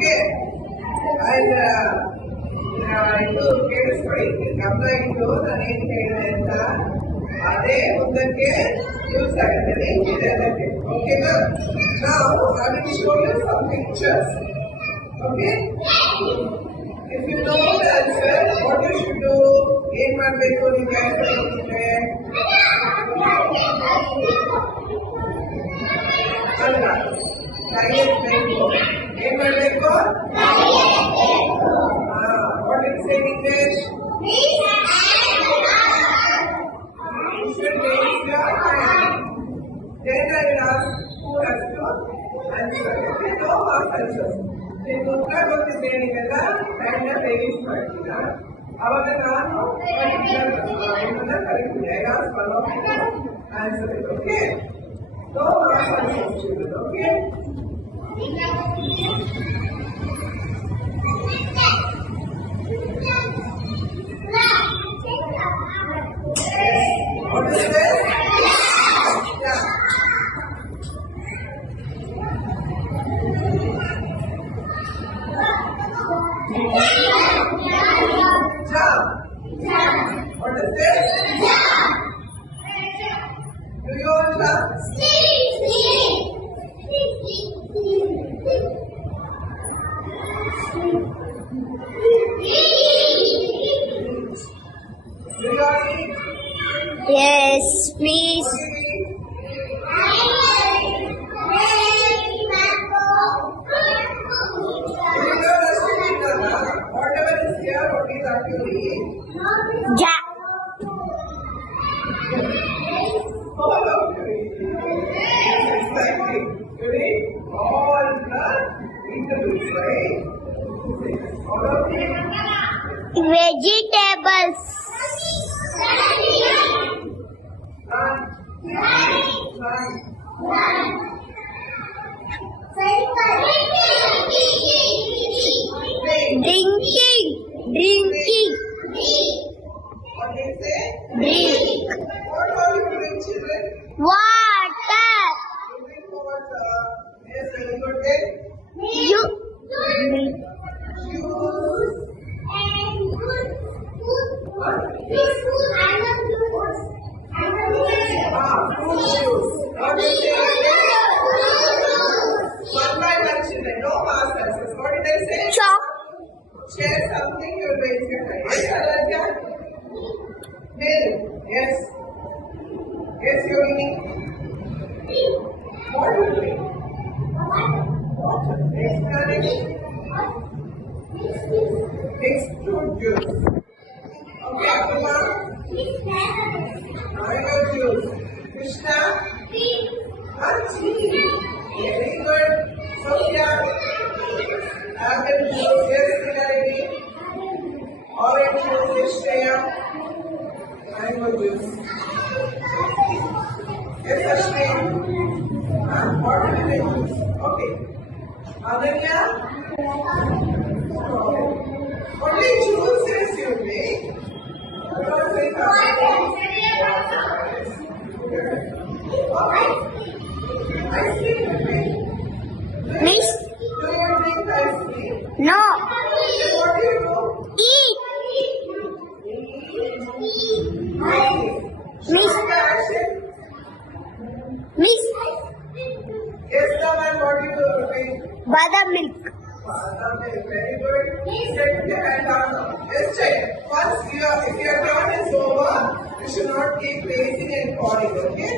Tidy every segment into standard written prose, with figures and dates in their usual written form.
Okay. And ಇದು ಕೇಳಿಸ್ಕೊಳ್ಳಿ, ಗಮನ ಇಟ್ಟು ನಾನು ಏನ್ ಹೇಳಿದೆ ಅಂತ ಅದೇ ಮುಂದಕ್ಕೆ ಯೂಸ್ ಆಗುತ್ತೆ ಇದೆ ಅದಕ್ಕೆ. ಓಕೆನಾ? ನಾವು I will show you some pictures. Okay? If you know the answer, what you should do? ಏನ್ ಮಾಡ್ಬೇಕು ನೀವು ಆನ್ಸರ್ ಕೊಟ್ಟಿದ್ರೆ? ಅಲ್ಲ, ಕಾಯಬೇಕು. ಏನ್ ಮಾಡ್ಬೇಕು? What is it in English? You should raise your hand. Then I will ask who has to answer. Okay, no half answers. ನೀವು ಉತ್ತರ ಗೊತ್ತಿದೆ ಏನಿಗೆಲ್ಲ ಹ್ಯಾಂಡ್ನ ರೇಸ್ ಮಾಡ್ತೀರಾ, ಅವಾಗ ನಾನು ನಿಮ್ಮನ್ನ ಕರೀತೀನಿ. I ask one of you to answer it. Okay? No half answers, children. Okay? What is this? Yeah. Jump. What is this? Do you all jump? Do you all eat? Yes, please. Whatever is here, what is that you eat? Ja. All of you eat. Exactly. You eat all the eatables, right? All of you. Vegetables. Drinking. What do you say? Drink. What are you doing, children? Water. You drink water. Yes, very good. Then You. juice. Fruit juice. What do you say? One by one, children. No past answers. What did I say? Chop. Share something, you raise your hand. Yes, Aladya? Milk. Yes. Yes, you're eating. What are you doing? Water. Explanation. Mixed fruit juice. Okay, Abdullah. Mango juice. Krishna. Tea. Very good. Sophia. Apple juice. Yes, Hilarity. Orange juice. Yeshaya. Mango juice. Yes, Ashwin. Watermelon juice. Okay. Ananya. Only juices you make. Ice cream you make. Miss. Do you drink ice cream? No. Then what do you do? Eat. Miss. Action. Miss. Yes, now and what do you do? Badam milk. Very good. Set your hand down now. Let's check. Once if your turn is over, you should not keep raising and falling, okay?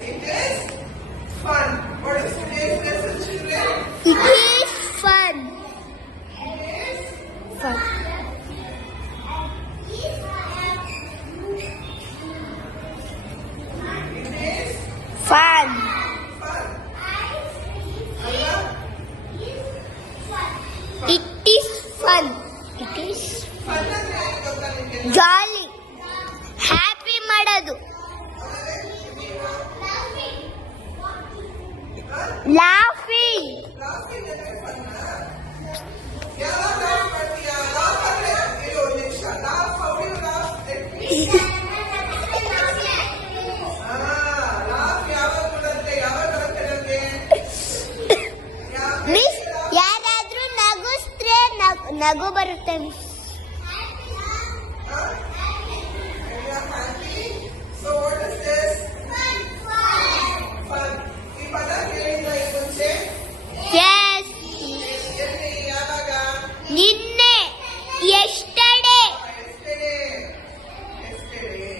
It is fun. What is today's lesson, children? It is fun. It is Fun. Fun. fun. It is fun. It is Fun ಅಂದ್ರೆ ಏನು ಗೊತ್ತಾ ನಿಮಗೆ? jolly. Happy ಮಾಡೋದು. Laughing. Laughing ಅಂದ್ರೆ ನಗು ಬರುತ್ತೆ miss. And you are happy. So what is this? Fun. ಈ ಪದ ಕೇಳಿದ್ರ ಈ ಮುಂಚೆ? Yes. ಎಲ್ಲಿ ಯಾವಾಗ? ನಿನ್ನೆ. Yesterday. Yesterday. Yesterday.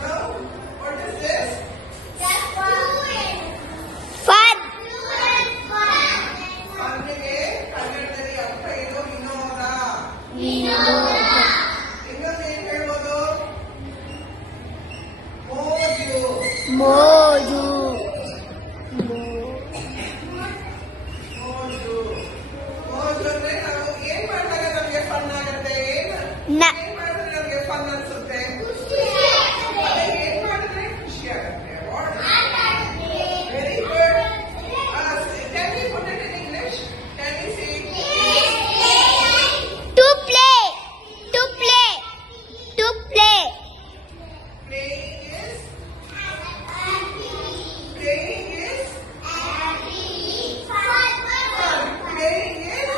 Now, what is this? Fun. ಫನ್ನಿಗೆ ಕನ್ನಡದಲ್ಲಿ ಅರ್ಥ ಏನು? ವಿನೋದ. ವಿನೋದ. ಇನ್ನೊಂದು ಏನ್ ಹೇಳ್ಬೋದು? ಮೋಜು. ಮೋಜು. ಮೋಜು. ಮೋಜು ಅಂದ್ರೆ ನಾವು ಏನ್ ಮಾಡಿದಾಗ ನಮ್ಗೆ ಫನ್ ಆಗತ್ತೆ? ಏನ್ ಮಾಡಿದ್ರೆ ನಮ್ಗೆ ಫನ್ ಅನ್ಸುತ್ತೆ? ಅದೇ ಏನ್ ಮಾಡಿದ್ರೆ ಖುಷಿ ಆಗತ್ತೆ. Very good. Can we put it in English? Can we see? To play. To play. To play. Playing is fun. Playing is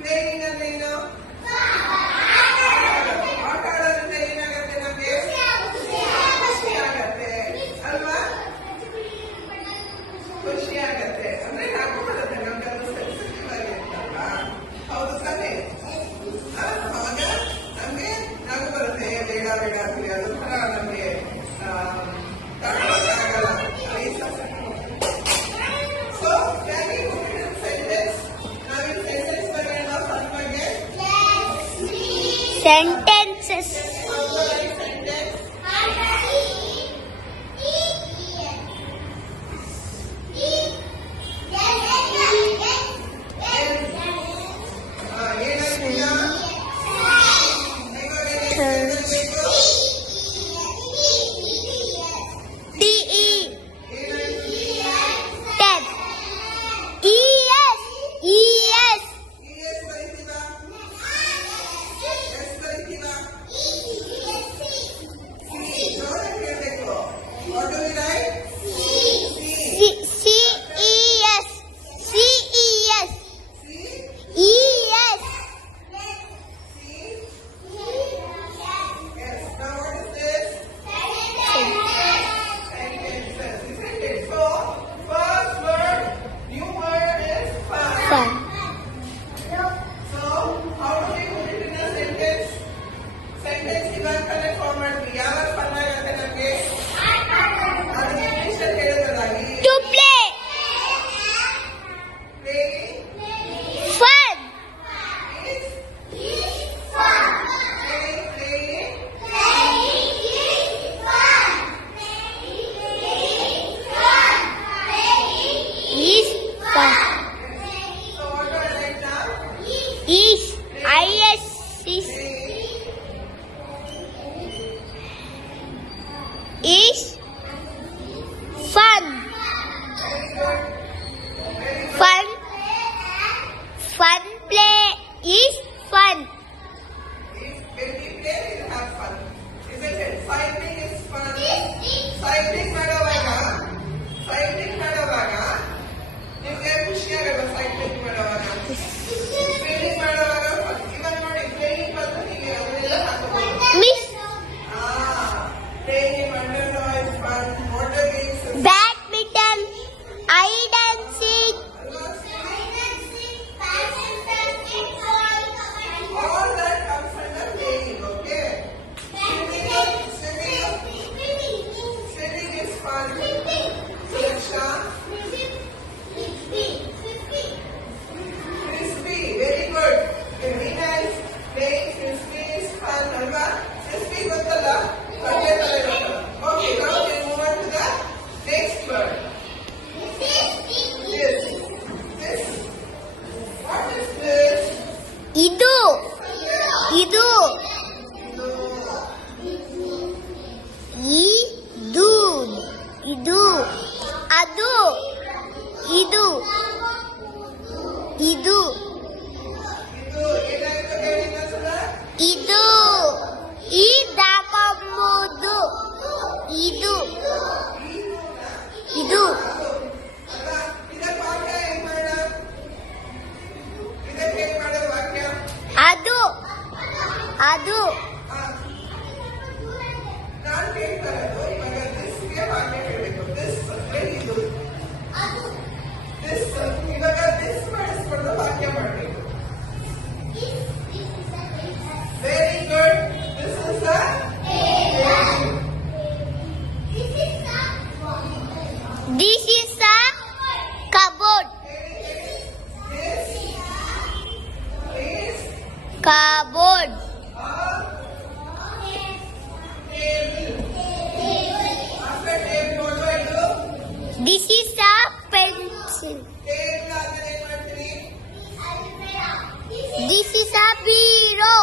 playing ಅಂದ್ರೇನು? ಆಟ ಆಡೋದ್ರಿಂದ ಏನಾಗತ್ತೆ ನಮ್ಗೆ? ಖುಷಿ ಆಗತ್ತೆ ಅಲ್ವಾ? ಖುಷಿ ಆಗತ್ತೆ ಅಂದ್ರೆ ನಗು ಬರುತ್ತೆ ನಮ್ಗೆ. ಅದು ಸೆನ್ಸಿಟಿವ್ ಆಗಿರುತ್ತಲ್ವಾ? ಹೌದು ತಾನೇ? ಅವಾಗ ನಮ್ಗೆ ನಗು ಬರುತ್ತೆ. ಬೇಡ ಬೇಡ ಅಂತೀವಿ. ಅದು ಥರ ನಮ್ಗೆ ತಗೊಳಕ್ಕಾಗಲ್ಲ. So can we put it in sentence? ನಾವಿನ್ ಸೆಂಟೆನ್ಸ್ ಬರೆಯೋಣ ಫನ್ ಬಗ್ಗೆ. Sentences. ಸೆಂಟೆನ್ಸ್ ಏನಾಗ್ತೀಯಾ? DE. 10. ES. ES. ES ಬರೀತೀವಾ? S ಬರೀತೀವಾ? ಜೋರಾಗಿ ಹೇಳ್ಬೇಕು. What do we write? CES. CES. C ES. Yes. Now what is this? Sentences. Isn't it? So first word, new word is fun. Fun. So how do we put it in a sentence? Sentence ಇವಾಗ ತಾನೇ form ಮಾಡ್ತೀವಿ. ಯಾವಾಗ fun ಆಗತ್ತೆ ನಮ್ಗೆ? ಅದನ್ನ English ಅಲ್ಲಿ ಹೇಳೋದಾಗಿ To play. playing Fun. is playing Is fun. So what do I write now? Is. IS. Is. Is fun. Fun. Fun play is fun. When we play, we have fun. Isn't it? Cycling is fun. Cycling ಮಾಡುವಾಗ ನಿಮ್ಗೆ ಖುಷಿ ಆಗಲ್ಲ. Cycling ಮಾಡುವಾಗ training ಮಾಡುವಾಗ ಇವಾಗ ನೋಡಿ training ಬಂದು ಹೀಗೆ ಅದನ್ನೆಲ್ಲ ಹಾಕೋಬಹುದು. Miss. Training under fun. Water games Badminton. Hide and seek. all that comes under playing. Okay. Swimming is fun. Sureksha. Frisbee. Very good. Very nice. Playing frisbee is fun. ಅಲ್ವಾ? Frisbee ಗೊತ್ತಲ್ಲ? ಕಡ್ಲೆ ತರ ಇರುತ್ತಲ್ಲ. Okay. Now we move on to the next word. This. What is this? Idu. Idu. Idu. Idu. Adu. Idu. Idu. ಇದು ಏನಾಯ್ತು ಹೇಳಿ ಇನ್ನೊಂದ್ಸಲ? Idu. Idakombu. ಇದು ಇದು ಇದಕ್ಕೆ ವಾಕ್ಯ ಏನ್ ಮಾಡ ಇದಕ್ಕೆ ಏನ್ ಮಾಡೋದು ವಾಕ್ಯ ಅದು ಅದು ನಾನು ಕೇಳ್ತಾ ಇರೋದು ಇವಾಗ ದಿಸ್ಗೆ ವಾಕ್ಯ ಕೇಳಬೇಕು ದಿಸ್ ಅಂದ್ರೆ ಇದು ದಿಸ್ ಇವಾಗ ದಿಸ್ ಮಾಡಿಸ್ಕೊಂಡು ವಾಕ್ಯ ಮಾಡಬೇಕು very good this is This is a cupboard. Cupboard. after table what do I do This is a pencil. table ಆದ್ರೆ ಏನ್ ಮಾಡ್ತೀನಿ This is a bureau.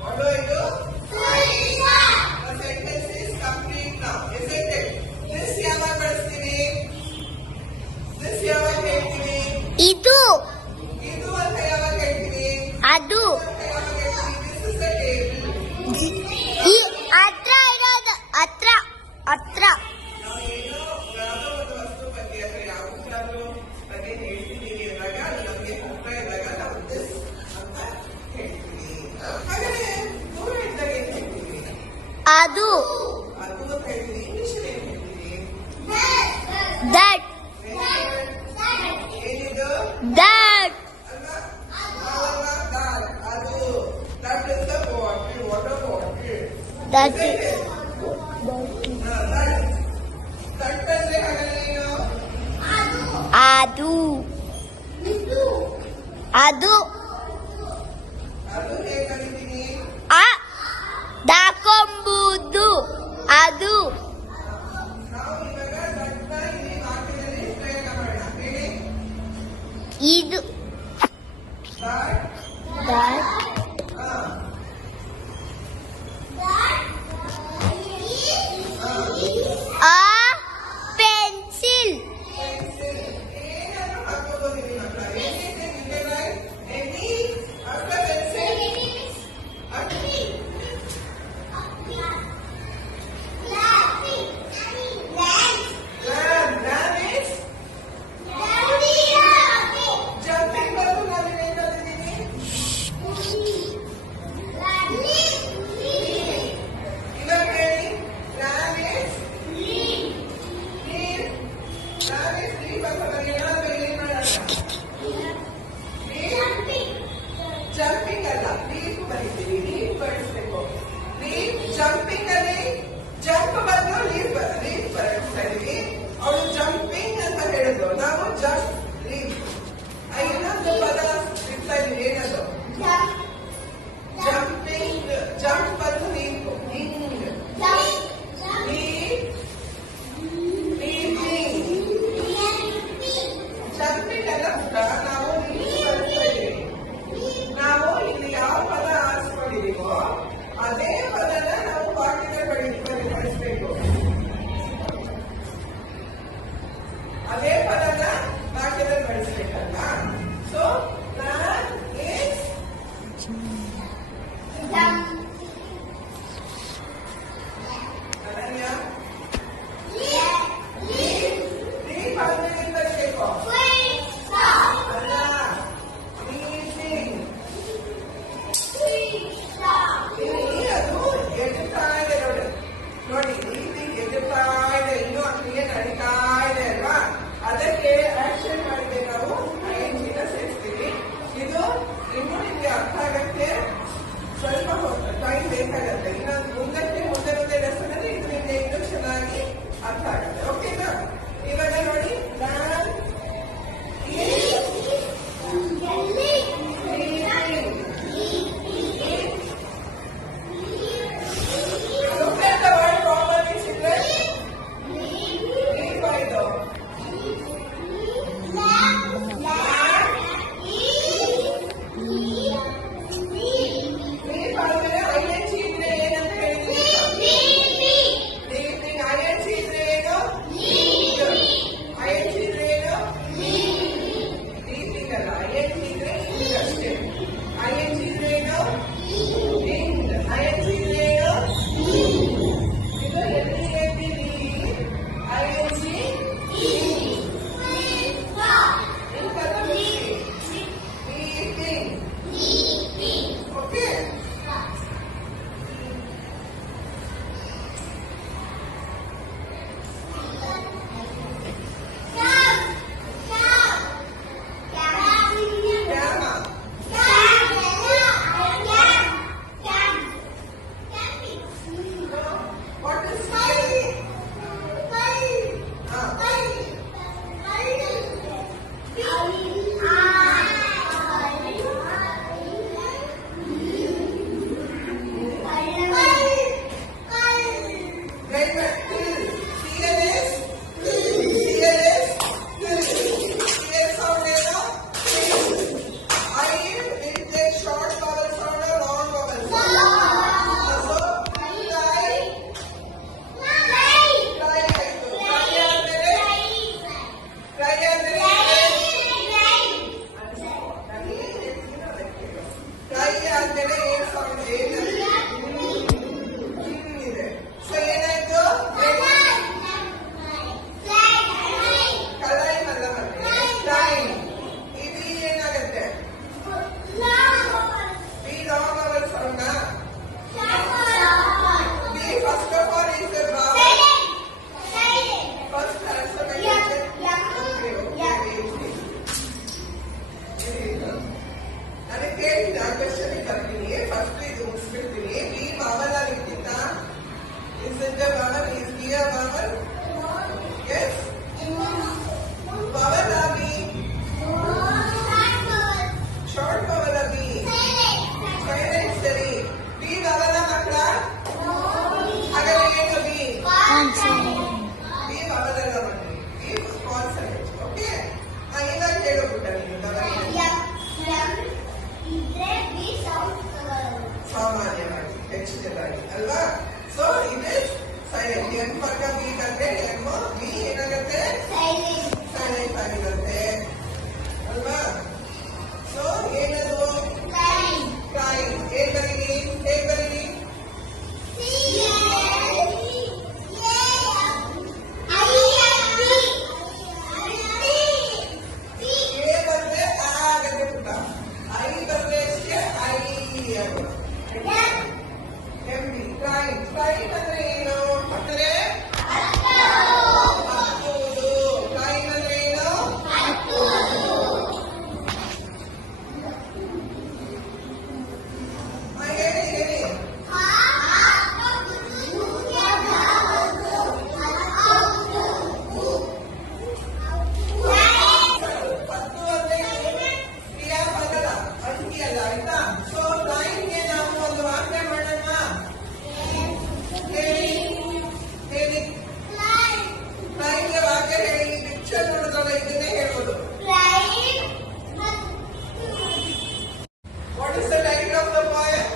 what do I do the sentence is complete now isn't it this ಯಾವಾಗ ಬಳಸ್ತೀವಿ this ಯಾವಾಗ ಹೇಳ್ತೀವಿ ಇದು ಇದು ಅಂತ ಯಾವಾಗ ಹೇಳ್ತೀವಿ ಅದು ಅಂತ ಯಾವಾಗ ಹೇಳ್ತೀವಿ this is a table ಈ ಹತ್ರ ಇರೋದು ಹತ್ರ ಹತ್ರ ನಾವು ಏನೋ ಯಾವುದೋ ಒಂದು ವಸ್ತು ಬಗ್ಗೆ ಅಥವಾ ಯಾವ ವಿಚಾರ ಬಗ್ಗೆ ಹೇಳ್ತಿದ್ದೀವಿ ಅಂದಾಗ ಅದು ನಮಗೆ ಹೋಗ್ತಾ ಇದ್ದಾಗ ನಾವು ದಿಸ್ ಅಂತ ಹೇಳ್ತೀವಿ ಹಾಗಾದ್ರೆ ದೂರ ಇದ್ದಾಗ ಏನ್ ಹೇಳ್ತೀವಿ ಅದು ಅದು ಅಂತ ಹೇಳ್ತೀವಿ ಇಂಗ್ಲಿಷ್ ಏನ್ ಹೇಳ್ತೀವಿ that ಏನಿದು that ಅಲ್ವಾ ನಾವಲ್ಲ ದಾಲ್ ಅದು that is the bottle water bottle that is that ಅಂದ್ರೆ ಹಾಗಾದ್ರೆ ಏನು ಅದು ಅದು ಅದು ಹೇಗೆ ಕಲಿತೀವಿ ಆ ದಾಕೊಂಬುದು ಅದು ನಾವು ಇವಾಗ ದಟ್ನ ಇಲ್ಲಿ ವಾಕ್ಯದಲ್ಲಿ ಪ್ರಯೋಗ ಮಾಡೋಣ ಹೇಳಿ ಇದು ದಟ್ that a pencil ಏನಾದ್ರೂ ಹಾಕೋಬಹುದು ನಿಮ್ಮ ಹತ್ರ ಏನಿದೆ ನಿಮಗೆ right any after pencil lamb is jumping ಬರೋದು ನಾನು ಏನ್ ಕಲಿತೀನಿ ನನಗೆ ಕೇಳಿದ ಕ್ವಶನ್ ಬರ್ತೀನಿ ಫಸ್ಟ್ ಇದು ಮುಗಿಸ್ಬಿಡ್ತೀನಿ. ಬಿ ಬಾವಲ್ ಆಗಿರ್ತಿತ್ತ? Is it a vowel? Is B a vowel? Yes vowel ಆಗಿ ಶಾರ್ಟ್ ಬಾವಲ್ ಆಗಿ ಸೈಲೆಂಟ್ ಸರಿ. ಬಿ ಬಾವಲ್ ಮಕ್ಕಳ ಹಾಗಾದ್ರೆ ಏನು ಬಿ? ಬಿ ಬಾವಲ್ ಅಲ್ಲ ಮಾಡಿ ಬಿ ಕಾನ್ಸನೆಂಟ್. ಓಕೆ ಇವಾಗ ಹೇಳೋಬಿಟ್ಟ ನೀನು ಸಾಮಾನ್ಯವಾಗಿ ಹೆಚ್ಚಿನದಾಗಿ ಅಲ್ವಾ? ಸೊ ಇದು ಸೈಲೆಂಟ್. ಎನ್ ಪಕ್ಕ ಬಿ ಬಂದ್ರೆ ಎಮ್ ಬಿ ಏನಾಗುತ್ತೆ? ಸೈಲೆಂಟ್ ಆಗಿರುತ್ತೆ ಅಲ್ವಾ? ಸೊ ಏನದು? ಕ್ರೈಮ್. ಏನ್ ಬರೀರಿ? ಹೇಗ್ ಬರೀರಿ? ಎ ಬಂದ್ರೆ ಆ ಆಗತ್ತೆ ಪುಟ್ಟ. ಐ ಬಂದ್ರೆ ಅಷ್ಟೇ I M B crime. Crime ಅಂದ್ರೆ ಏನು ಮಕ್ಕಳೇ? ಹತ್ತುವುದು. ಕ್ರೈಮ್ ಅಂದ್ರೆ ಏನು? ಹೇಳಿ ಹೇಳಿ. ಹತ್ತು ಅಂದ್ರೆ ಕ್ರಿಯಾಪದದ ಅಂಕಿ ಅಲ್ಲ ಆಯ್ತಾ? ಸೊ ಕ್ರೈಮ್ಗೆ ನಾವು ಒಂದು ವಾಕ್ಯ ಮಾಡೋಣ. ಹೇಳಿ ಹೇಳಿ. ಕ್ರೈಮ್ಗೆ ವಾಕ್ಯ ಹೇಳಿ. ಪಿಕ್ಚರ್ ನೋಡಿದ್ರಲ್ಲ ಇದನ್ನೇ ಹೇಳ್ಬೋದು. What is the title of the poem?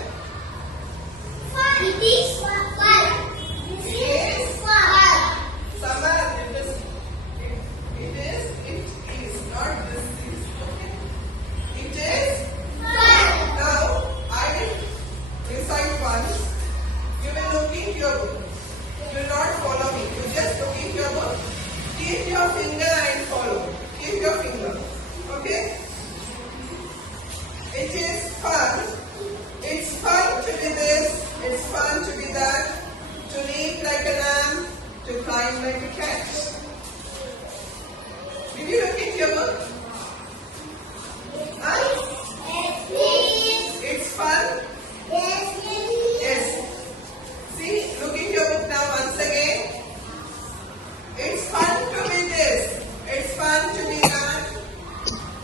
Summer. It is not this is. Okay. It is. Now I will recite once. You will look into your book. You will not follow me. You just look into your book. Keep your finger and follow. Keep your finger. Okay. It is fun. It's fun to be this. It's fun to be that. To leap like a lamb. To climb like a cat. Did you look into your book? Huh? It's fun. Yes. See, look into your book now once again. It's fun to be this. It's fun to be that.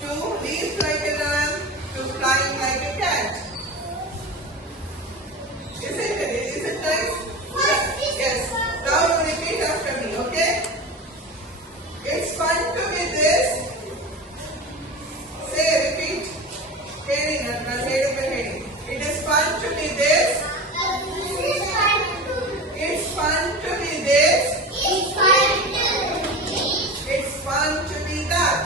To leap like a lamb. To climb like a cat. Isn't it? Is it nice? Yes. Now you repeat after me, okay? It's fun to be this. Say, repeat. Heading, heading. It is fun to be this. It's fun to be this. It's fun to be that.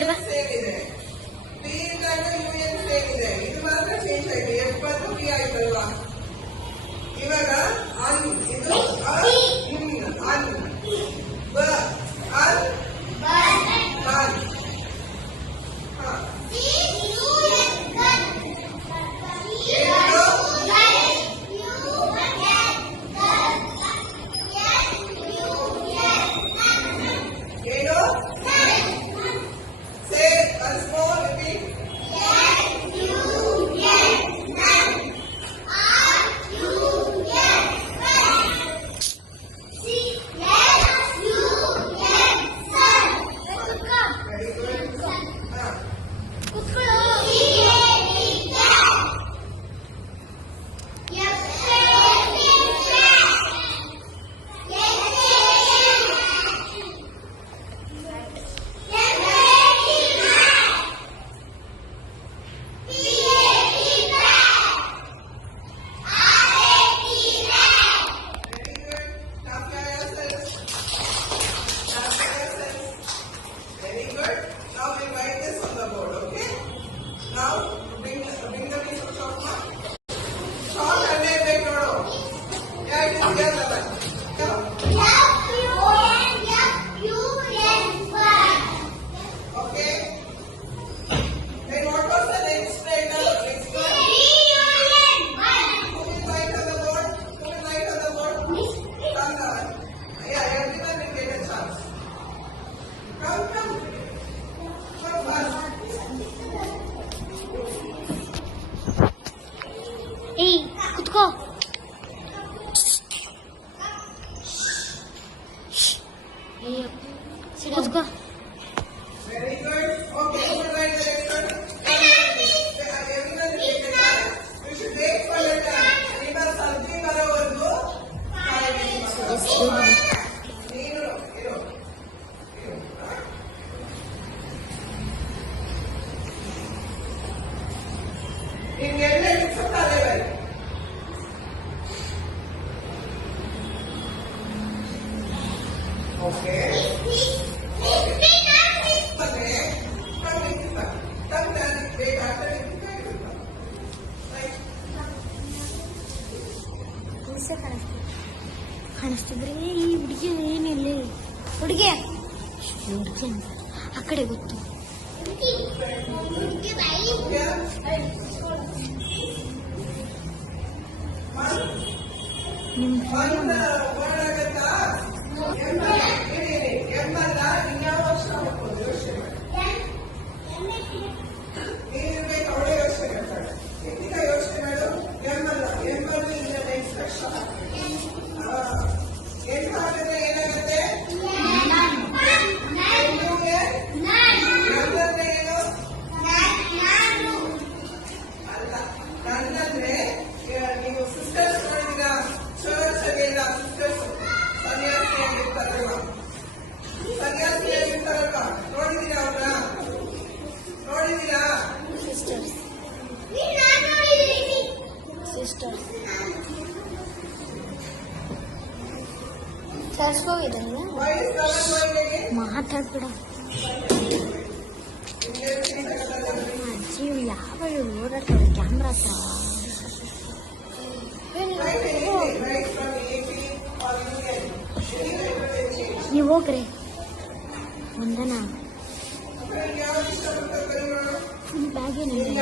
ಇಡುವ same ಇದೆ. P ಇಂದಾನು UN same ಇದೆ. ಇದು ಮಾತ್ರ change ಆಗಿದೆ. ಎಪ್ಪತ್ತು P ಆಯ್ತಲ್ವಾ? ಇವಾಗ ಅನ್ ಇದು ಅನ್ ಬ ಅನ್ ಅನ್ ಏಯ್ ಕುತ್ಕೋ. ಕುತ್ಕೋ. Very good. Okay, who will write the next one? Everyone will take the time. You should wait for the time. ನಿಮ್ಮ ಸಂಜೆ ಬರೋವರೆಗೂ ನೀನು ಇರು. ನಿನ್ಗೆ ಎಣ್ಣೆ ಮಿಕ್ಸುತ್ತಾರೆ ಬರೀ. ಓಕೆ ಕಾಣಿಸ್ತಿದ್ರೆ ಈ ಹುಡುಗಿ ಏನಿಲ್ಲ ಹುಡುಗಿ ಆ ಕಡೆ ಗೊತ್ತು. ಸರ್ಸ್ಕೋಗಿದ್ದಾನೆ ಮಾತಾಡ್ಬಿಡ. ಅಜ್ಜಿ ಯಾವ ಓಡಾಡ್ತಾರೆ ಕ್ಯಾಮ್ರಾ ಹತ್ರ. ನೀವು ಹೋಗ್ರಿ ಒಂದನ ಫುಲ್ ಬ್ಯಾಗೇನಿಲ್ಲ.